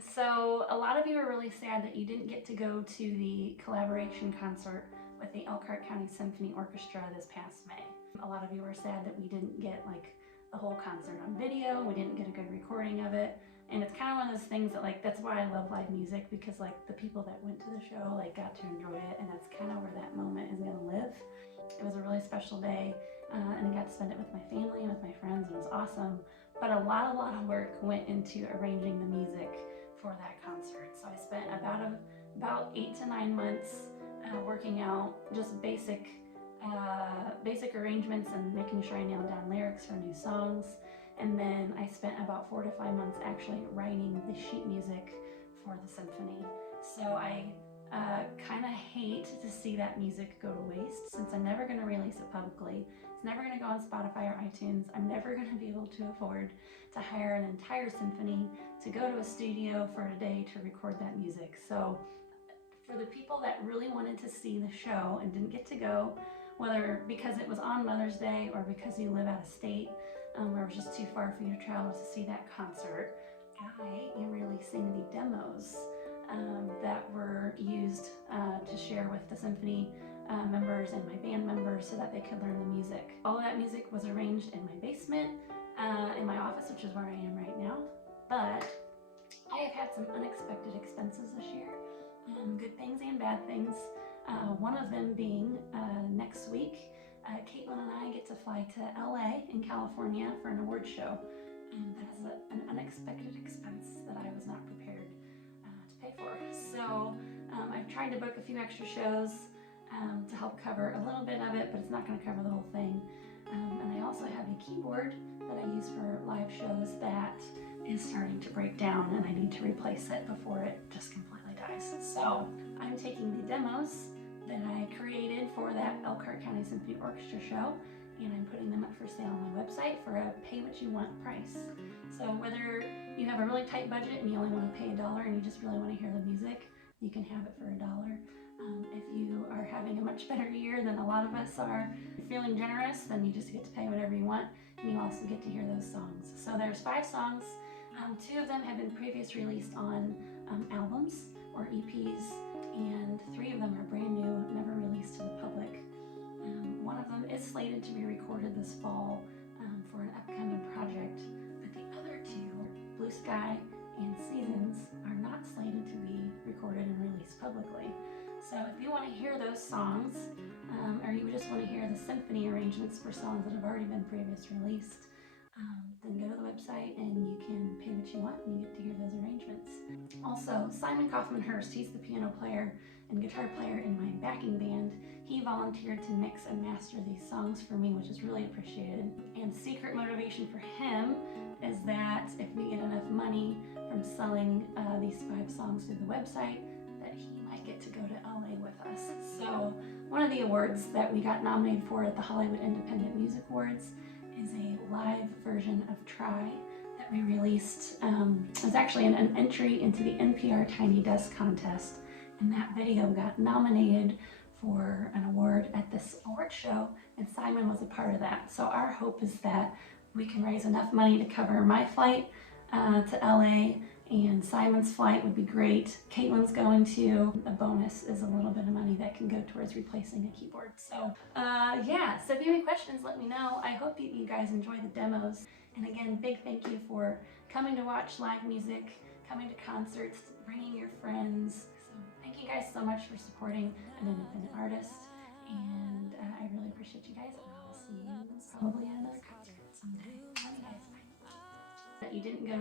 So a lot of you are really sad that you didn't get to go to the collaboration concert with the Elkhart County Symphony Orchestra this past May. A lot of you are sad that we didn't get like the whole concert on video, we didn't get a good recording of it. And it's kind of one of those things that that's why I love live music, because the people that went to the show got to enjoy it, and that's kind of where that moment is gonna live. It was a really special day, and I got to spend it with my family and with my friends. It was awesome. But a lot of work went into arranging the music for that concert. So I spent about 8 to 9 months working out just basic arrangements and making sure I nailed down lyrics for new songs. And then I spent about 4 to 5 months actually writing the sheet music for the symphony. So I kind of hate to see that music go to waste, since I'm never going to release it publicly. It's never going to go on Spotify or iTunes. I'm never going to be able to afford to hire an entire symphony to go to a studio for a day to record that music. So for the people that really wanted to see the show and didn't get to go, whether because it was on Mother's Day or because you live out of state, where it was just too far for you to travel to see that concert, I am releasing the demos that were used to share with the symphony members and my band members so that they could learn the music. All of that music was arranged in my basement, in my office, which is where I am right now. But I have had some unexpected expenses this year, good things and bad things. One of them being next week, Caitlin and I get to fly to LA in California for an award show. That is an unexpected expense that I was not prepared to pay for. So I've tried to book a few extra shows to help cover a little bit of it, but it's not going to cover the whole thing. And I also have a keyboard that I use for live shows that is starting to break down, and I need to replace it before it just completely dies. So I'm taking the demos that I created for that Elkhart County Symphony Orchestra show, and I'm putting them up for sale on my website for a pay-what-you-want price. So whether you have a really tight budget and you only want to pay $1 and you just really want to hear the music, you can have it for $1. If you are having a much better year than a lot of us are, feeling generous, then you just get to pay whatever you want, and you also get to hear those songs. So there's 5 songs. 2 of them have been previously released on albums or EPs, and 3 of them are brand new, never released to the public. One of them is slated to be recorded this fall for an upcoming project, but the other 2, Blue Sky and Seasons, are not slated to be recorded and released publicly. So if you want to hear those songs, or you just want to hear the symphony arrangements for songs that have already been previously released, then go to the website and you can pay what you want and you get to hear those arrangements. Also, Simon Kauffman Hurst, he's the piano player and guitar player in my backing band. He volunteered to mix and master these songs for me, which is really appreciated. And secret motivation for him is that if we get enough money from selling these 5 songs through the website, that he might get to go to LA with us. So one of the awards that we got nominated for at the Hollywood Independent Music Awards is a live version of Try that we released. It was actually an entry into the NPR Tiny Desk contest, and that video got nominated for an award at this award show, and Simon was a part of that. So our hope is that we can raise enough money to cover my flight to LA, and Simon's flight would be great. Caitlin's going to. A bonus is a little bit of money that can go towards replacing a keyboard. So yeah, so if you have any questions, let me know. I hope you guys enjoy the demos. And again, big thank you for coming to watch live music, coming to concerts, bringing your friends. So thank you guys so much for supporting an independent artist. And I really appreciate you guys. And I'll see you probably at another concert someday. Bye guys, bye. That you didn't go